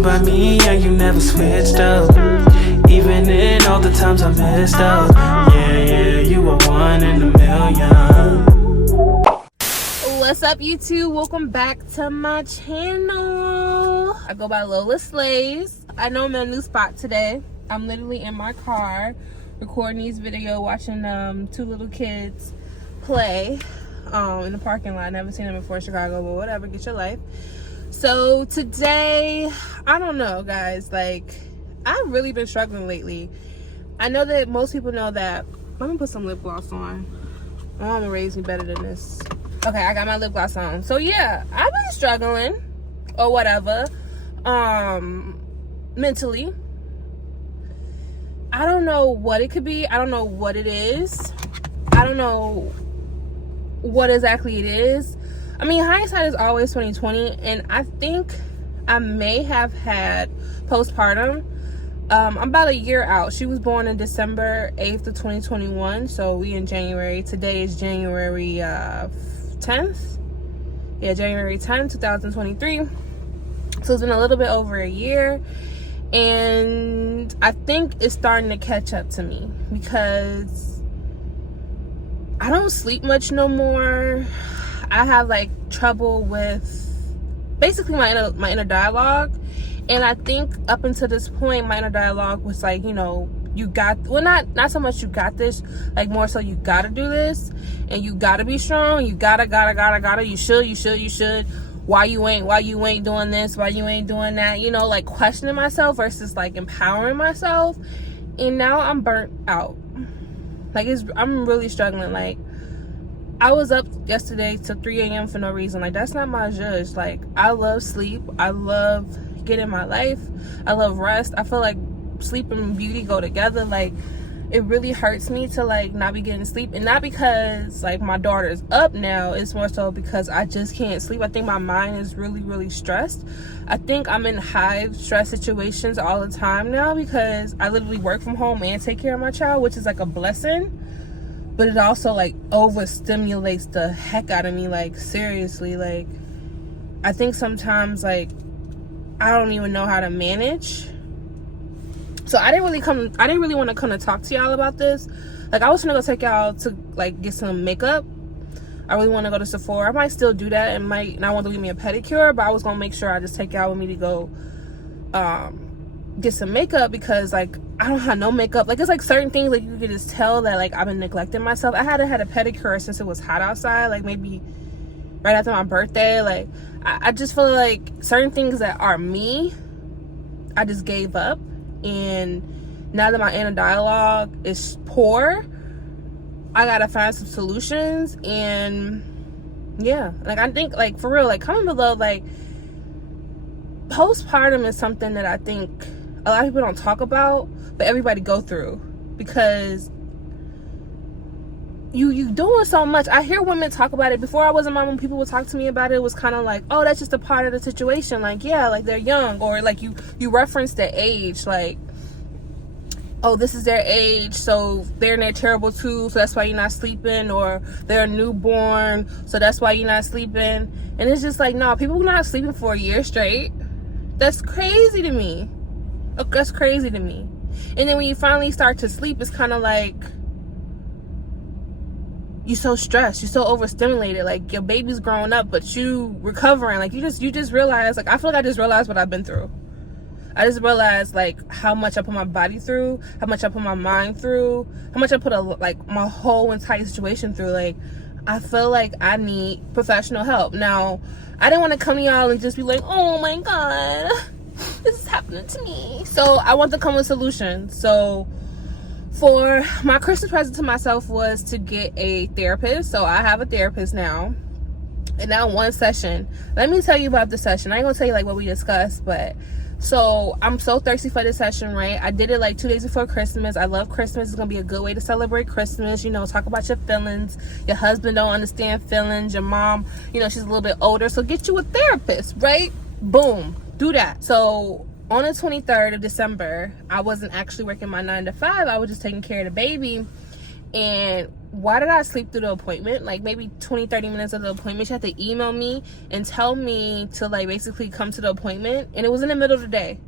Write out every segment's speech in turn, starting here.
stood by me, yeah, you never switched up. Even in all the times I messed up. Yeah, you were one in a million. What's up, YouTube? Welcome back to my channel. I go by Lola Slays. I know I'm in a new spot today. I'm literally in my car recording these videos, watching two little kids play in the parking lot. Never seen them before in Chicago, but whatever, get your life. So today, I don't know, guys, like, I've really been struggling lately. I know that most people know that. Let me put some lip gloss on. My mama raised me better than this. Okay, I got my lip gloss on. So yeah, I've been struggling or whatever, mentally. I don't know what it could be. I don't know what it is. I don't know what exactly it is. I mean, hindsight is always 20/20, and I think I may have had postpartum. I'm about a year out. She was born in December 8th of 2021, so we in January. Today is January 10th. Yeah, January 10th, 2023. So it's been a little bit over a year, and I think it's starting to catch up to me because I don't sleep much no more. I have like trouble with basically my inner dialogue, and I think up until this point my inner dialogue was like, you know, you got, well, not so much you got this, like more so you gotta do this, and you gotta be strong, you gotta, you should, why you ain't doing this, why you ain't doing that, you know, like questioning myself versus like empowering myself. And now I'm burnt out. Like, I'm really struggling. Like, I was up yesterday till 3 a.m. for no reason. Like, that's not my judge. Like, I love sleep. I love getting my life. I love rest. I feel like sleep and beauty go together. Like, it really hurts me to like not be getting sleep, and not because like my daughter's up now. It's more so because I just can't sleep. I think my mind is really stressed. I think I'm in high stress situations all the time now because I literally work from home and take care of my child, which is like a blessing, but it also like overstimulates the heck out of me. Like, seriously, like, I think sometimes like I don't even know how to manage. So I didn't really want to come to talk to y'all about this. Like, I was gonna go take y'all to like get some makeup. I really want to go to Sephora. I might still do that, and might not want to give me a pedicure, but I was gonna make sure I just take y'all with me to go get some makeup, because like I don't have no makeup. Like, it's like certain things like you can just tell that like I've been neglecting myself. I hadn't had a pedicure since it was hot outside, like maybe right after my birthday. Like, I just feel like certain things that are me, I just gave up. And now that my inner dialogue is poor, I gotta find some solutions. And yeah, like, I think, like, for real, like, comment below, like, postpartum is something that I think a lot of people don't talk about, but everybody go through, because you doing so much. I hear women talk about it. Before I was a mom, when people would talk to me about it, it was kind of like, oh, that's just a part of the situation. Like, yeah, like, they're young, or like you reference their age, like, oh, this is their age, so they're in their terrible too, so that's why you're not sleeping, or they're a newborn, so that's why you're not sleeping. And it's just like, no, people not sleeping for a year straight. That's crazy to me. That's crazy to me. And then when you finally start to sleep, it's kind of like you're so stressed, you're so overstimulated, like your baby's growing up but you recovering. Like, you just realize, like, I feel like I just realized what I've been through. I just realized like how much I put my body through, how much I put my mind through, how much I put like my whole entire situation through. Like, I feel like I need professional help. Now, I didn't want to come to y'all and just be like, oh my god, this is happening to me. So I want to come with solutions. So for my Christmas present to myself was to get a therapist. So I have a therapist now. And now one session. Let me tell you about the session. I ain't gonna tell you like what we discussed, but so I'm so thirsty for this session, right? I did it like 2 days before Christmas. I love Christmas. It's gonna be a good way to celebrate Christmas. You know, talk about your feelings. Your husband don't understand feelings. Your mom, you know, she's a little bit older. So get you a therapist, right? Boom, do that. So on the 23rd of December, I wasn't actually working my 9 to 5. I was just taking care of the baby. And why did I sleep through the appointment? Like maybe 20-30 minutes of the appointment, she had to email me and tell me to like basically come to the appointment, and it was in the middle of the day.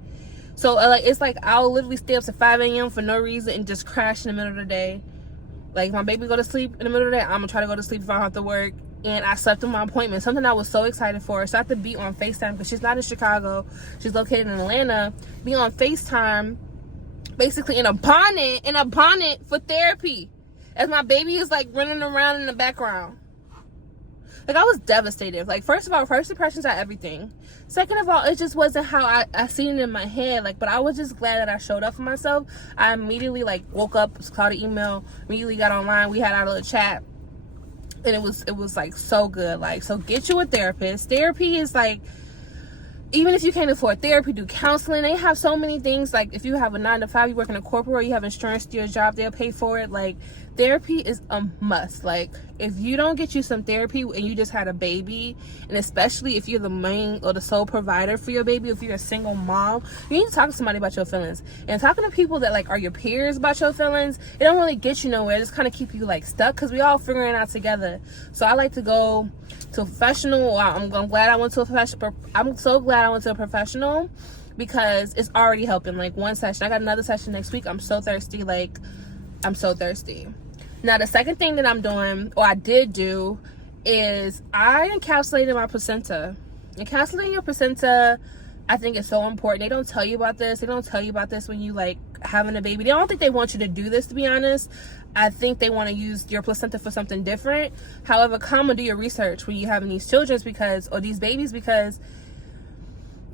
So like it's like I'll literally stay up to 5 a.m. for no reason and just crash in the middle of the day. Like if my baby go to sleep in the middle of the day, I'm gonna try to go to sleep if I don't have to work. And I slept through my appointment, something I was so excited for. So I have to be on FaceTime because she's not in Chicago, she's located in Atlanta. Be on FaceTime basically in a bonnet for therapy as my baby is like running around in the background. Like I was devastated. Like first of all, first impressions are everything. Second of all, it just wasn't how I seen it in my head. Like, but I was just glad that I showed up for myself. I immediately like woke up, saw the email, immediately got online. We had our little chat, and it was like so good. Like, so get you a therapist. Therapy is like, even if you can't afford therapy, do counseling. They have so many things. Like if you have a 9-to-5, you work in a corporate, or you have insurance to your job, they'll pay for it. Like therapy is a must. Like if you don't get you some therapy and you just had a baby, and especially if you're the main or the sole provider for your baby, if you're a single mom, you need to talk to somebody about your feelings. And talking to people that like are your peers about your feelings, it don't really get you nowhere. It just kind of keep you like stuck, because we all figuring it out together. So I like to go to a professional. I'm glad I went to a professional. I'm so glad I went to a professional, because it's already helping. Like one session, I got another session next week. I'm so thirsty. Like I'm so thirsty. Now the second thing that I'm doing, or I did do, is I encapsulated my placenta. Encapsulating your placenta, I think, is so important. They don't tell you about this. They don't tell you about this when you like having a baby. They don't think they want you to do this, to be honest. I think they want to use your placenta for something different. However, come and do your research when you're having these children, or these babies, because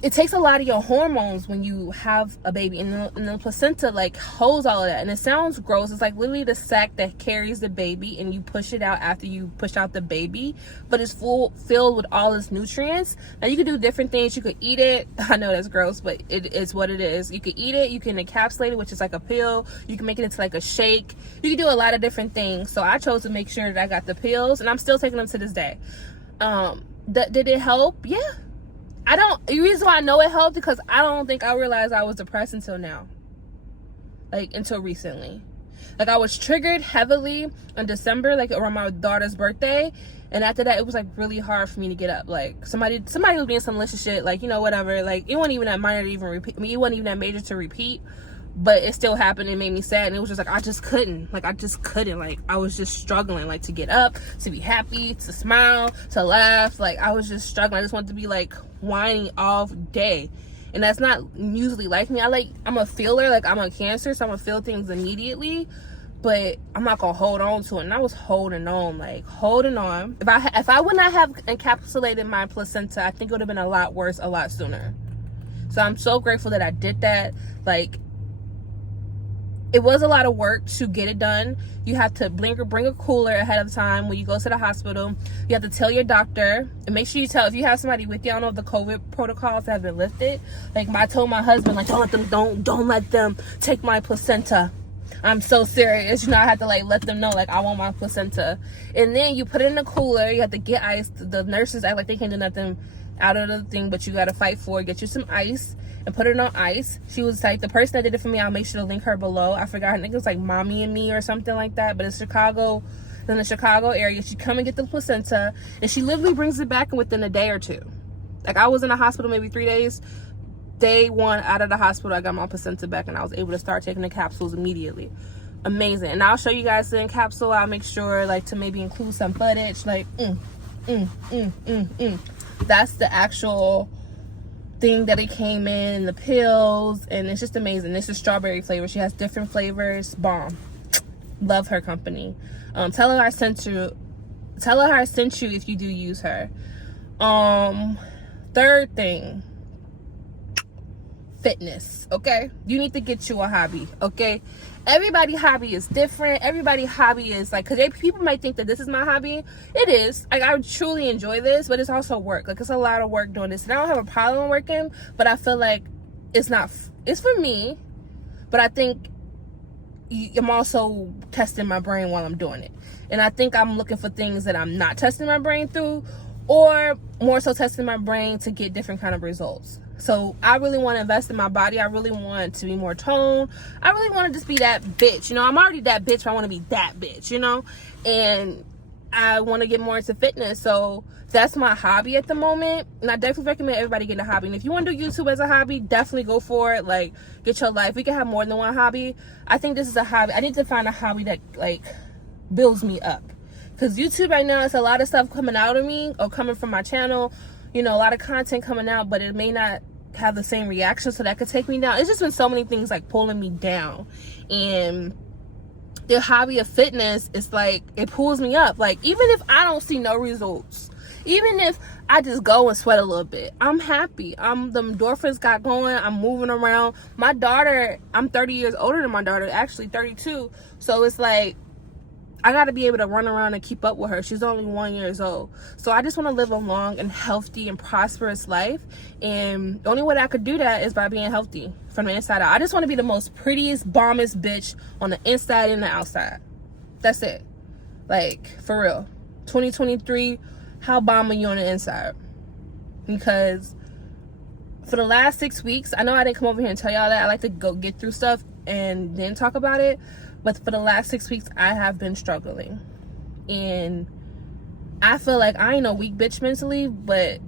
it takes a lot of your hormones when you have a baby, and the placenta like holds all of that. And it sounds gross. It's like literally the sac that carries the baby, and you push it out after you push out the baby, but it's filled with all its nutrients. Now you can do different things. You could eat it. I know that's gross, but it is what it is. You could eat it. You can encapsulate it, which is like a pill. You can make it into like a shake. You can do a lot of different things. So I chose to make sure that I got the pills, and I'm still taking them to this day. Did it help? Yeah. The reason why I know it helped, because I don't think I realized I was depressed until now. Like, until recently. Like, I was triggered heavily in December, like, around my daughter's birthday. And after that, it was, like, really hard for me to get up. Like, somebody was being some malicious shit. Like, you know, whatever. Like, it wasn't even that minor to even repeat. I mean, it wasn't even that major to repeat. But it still happened. It made me sad. And it was just like, I just couldn't. Like, I was just struggling, like, to get up, to be happy, to smile, to laugh. Like, I was just struggling. I just wanted to be, like, whining all day. And that's not usually like me. I'm a feeler. Like, I'm a Cancer, so I'm going to feel things immediately. But I'm not going to hold on to it. And I was holding on. If I would not have encapsulated my placenta, I think it would have been a lot worse a lot sooner. So I'm so grateful that I did that. Like, it was a lot of work to get it done. You have to bring a cooler ahead of time when you go to the hospital. You have to tell your doctor, and make sure you tell, if you have somebody with you. I don't know if the COVID protocols have been lifted. Like, I told my husband, like, don't let them take my placenta. I'm so serious. You know, I had to like let them know, like, I want my placenta. And then you put it in the cooler. You have to get ice. The nurses act like they can't do nothing out of the thing, but you got to fight for it. Get you some ice and put it on ice. She was like, the person that did it for me, I'll make sure to link her below. I forgot her name. It was like Mommy and Me or something like that. But it's Chicago, in the Chicago area. She come and get the placenta, and she literally brings it back within a day or two. Like, I was in the hospital maybe 3 days. Day one out of the hospital, I got my placenta back, and I was able to start taking the capsules immediately. Amazing. And I'll show you guys the capsule. I'll make sure like to maybe include some footage. Like, that's the actual thing that it came in, the pills, and it's just amazing. This is strawberry flavor. She has different flavors. Bomb. Love her company. Tell her I sent you. Tell her I sent you if you do use her. Third thing, fitness. Okay, you need to get you a hobby. Okay, everybody's hobby is different. Everybody's hobby is like, because people might think that this is my hobby. It is. Like, I truly enjoy this, but it's also work. Like, it's a lot of work doing this, and I don't have a problem working, but I feel like it's not. It's for me, but I think I'm also testing my brain while I'm doing it, and I think I'm looking for things that I'm not testing my brain through, or more so testing my brain to get different kind of results. So I really want to invest in my body. I really want to be more toned. I really want to just be that bitch. You know, I'm already that bitch, but I want to be that bitch, you know? And I want to get more into fitness. So that's my hobby at the moment. And I definitely recommend everybody getting a hobby. And if you want to do YouTube as a hobby, definitely go for it. Like, get your life. We can have more than one hobby. I think this is a hobby. I need to find a hobby that, like, builds me up. Because YouTube right now, it's a lot of stuff coming out of me or coming from my channel. You know, a lot of content coming out, but it may not have the same reaction, so that could take me down. It's just been so many things like pulling me down. And the hobby of fitness is like, it pulls me up. Like, even if I don't see no results, even if I just go and sweat a little bit, I'm happy. The endorphins got going. I'm moving around. My daughter, I'm 30 years older than my daughter, actually 32. So it's like, I got to be able to run around and keep up with her. She's only 1 year old. So I just want to live a long and healthy and prosperous life. And the only way that I could do that is by being healthy from the inside out. I just want to be the most prettiest, bombest bitch on the inside and the outside. That's it. Like, for real. 2023, how bomb are you on the inside? Because for the last 6 weeks, I know I didn't come over here and tell y'all that. I like to go get through stuff and then talk about it. But for the last 6 weeks, I have been struggling. And I feel like I ain't no weak bitch mentally, but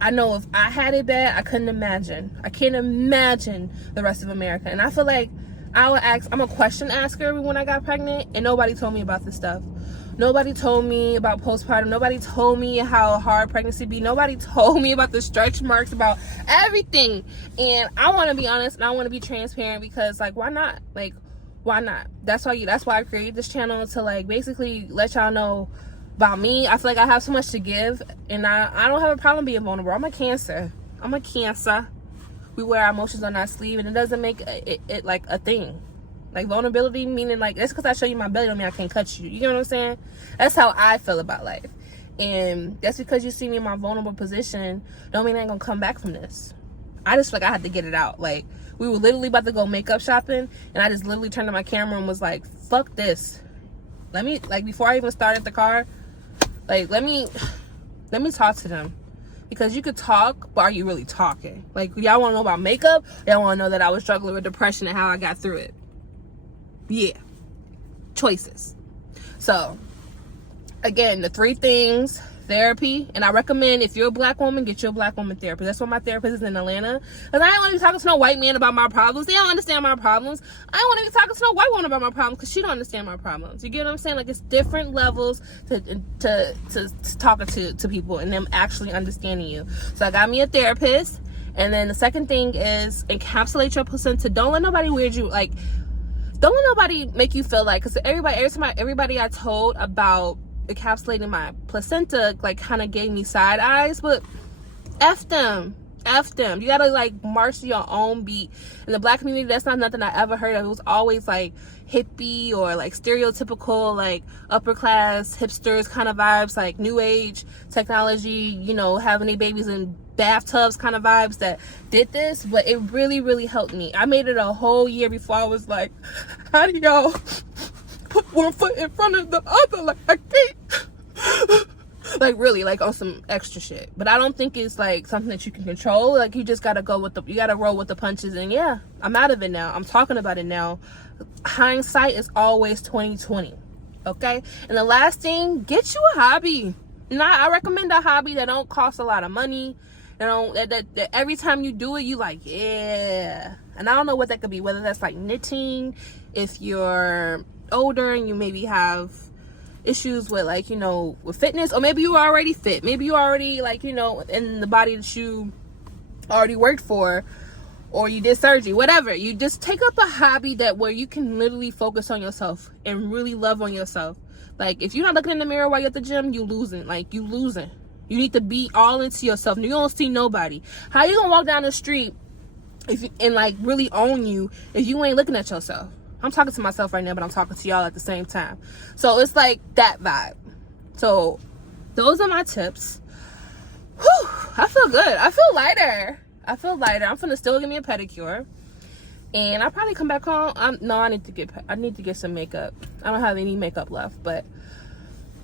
I know if I had it bad, I couldn't imagine. I can't imagine the rest of America. And I feel like I'm a question asker when I got pregnant, and nobody told me about this stuff. Nobody told me about postpartum. Nobody told me how hard pregnancy be. Nobody told me about the stretch marks, about everything. And I want to be honest, and I want to be transparent, because, like, why not? Like, why not? That's why I created this channel, to, like, basically let y'all know about me. I feel like I have so much to give, and I don't have a problem being vulnerable. I'm a Cancer. We wear our emotions on our sleeve, and it doesn't make it like a thing. Like, vulnerability, meaning, like, that's because I show you my belly don't mean I can't cut you. You know what I'm saying? That's how I feel about life. And that's because you see me in my vulnerable position, don't mean I ain't gonna come back from this. I just feel like I had to get it out. Like, we were literally about to go makeup shopping, and I just literally turned to my camera and was like, fuck this. Let me, like, before I even started the car, like, let me talk to them. Because you could talk, but are you really talking? Like, y'all want to know about makeup? Y'all want to know that I was struggling with depression and how I got through it? Yeah. Choices. So, again, the 3 things: therapy. And I recommend, if you're a black woman, get you a black woman therapist. That's why my therapist is in Atlanta. Because I don't want to be talking to no white man about my problems. They don't understand my problems. I don't want to be talking to no white woman about my problems, because she don't understand my problems. You get what I'm saying? Like, it's different levels to talking to people and them actually understanding you. So I got me a therapist. And then the second thing is encapsulate your placenta. Don't let nobody weird you. Like, don't let nobody make you feel like, because everybody I told about encapsulating my placenta, like, kind of gave me side eyes. But F them. You gotta, like, march to your own beat. In the black community, that's not nothing I ever heard of. It was always like hippie or like stereotypical, like, upper class hipsters kind of vibes, like new age technology, you know, having their babies in bathtubs kind of vibes that did this. But it really, really helped me. I made it a whole year before I was like, how do y'all put one foot in front of the other? Like, I can't. Like, really, like, on some extra shit. But I don't think it's, like, something that you can control. Like, you just gotta you gotta roll with the punches. And yeah, I'm out of it now. I'm talking about it now. Hindsight is always 20/20. Okay? And the last thing, get you a hobby. And I recommend a hobby that don't cost a lot of money. That every time you do it, you like, yeah. And I don't know what that could be. Whether that's, like, knitting, if you're older and you maybe have issues with, like, you know, with fitness, or maybe you already fit, maybe you already, like, you know, in the body that you already worked for, or you did surgery, whatever. You just take up a hobby where you can literally focus on yourself and really love on yourself. Like, if you're not looking in the mirror while you're at the gym, you losing. Like, you losing. You need to be all into yourself. You don't see nobody. How you gonna walk down the street and like really own you if you ain't looking at yourself? I'm talking to myself right now, but I'm talking to y'all at the same time. So it's like that vibe. So those are my tips. Whew, I feel good. I feel lighter. I'm finna still give me a pedicure. And I'll probably come back home. I need to get some makeup. I don't have any makeup left, but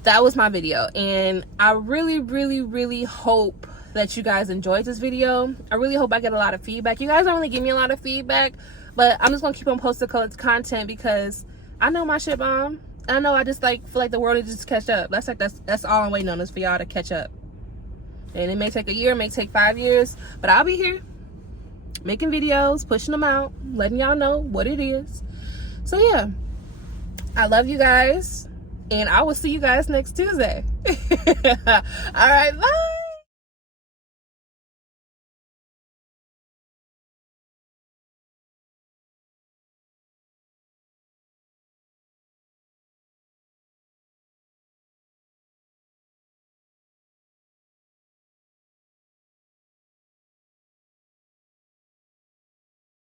that was my video. And I really, really, really hope that you guys enjoyed this video. I really hope I get a lot of feedback. You guys don't really give me a lot of feedback, but I'm just gonna keep on posting content because I know my shit bomb. I know I just like feel like the world is just catch up. That's all I'm waiting on is for y'all to catch up. And it may take a year, it may take 5 years, but I'll be here making videos, pushing them out, letting y'all know what it is. So yeah, I love you guys, and I will see you guys next Tuesday. All right, bye.